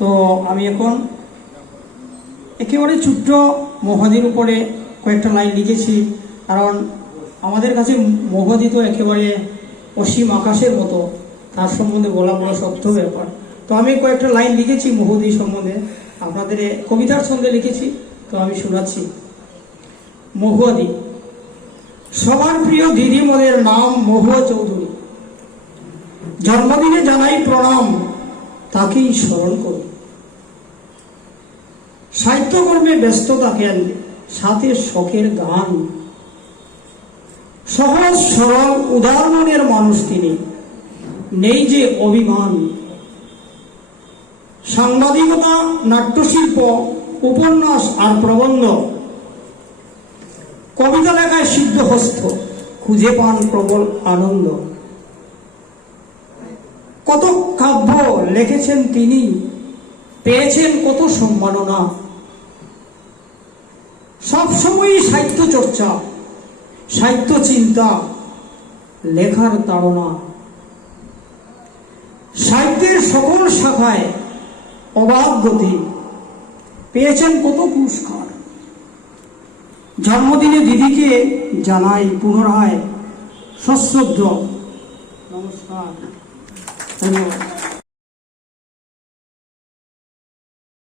তো আমি এখন একেবারে ছোট্ট মহাদির উপরে কয়েকটা লাইন লিখেছি, কারণ আমাদের কাছে মহাদি তো একেবারে অসীম আকাশের মতো, তার সম্বন্ধে বলা বড় সত্য ব্যাপার। তো আমি কয়েকটা লাইন লিখেছি মহুদি সম্বন্ধে, আপনাদের কবিতার ছন্দে লিখেছি, তো আমি শোনাচ্ছি। মহুয়াদি সবার প্রিয় দিদিমদের নাম মহুয়া চৌধুরী। জন্মদিনে জানাই প্রণাম। তাকেই স্মরণ করি সাহিত্যকর্মে ব্যস্ত থাকেন সাথে শখের গান। সহজ, সরল উদার মনের মানুষ তিনি। নেই যে অভিমান। সাংবাদিকতা, নাট্যশিল্প, উপন্যাস আর প্রবন্ধ। কবিতা লেখায় সিদ্ধ হস্ত খুঁজে পান প্রবল আনন্দ। কত কাব্য লিখেছেন তিনি, পেয়েছেন কত সম্মাননা। সবসময়ই সাহিত্য চর্চা, সাহিত্য চিন্তা, লেখার তাড়না। সাহিত্যের সকল শাখায় অবাধ গতি, পেয়েছেন কত পুরস্কার। জন্মদিনে দিদিকে জানাই পুনরায় সশ্রদ্ধ। নমস্কার। Amen.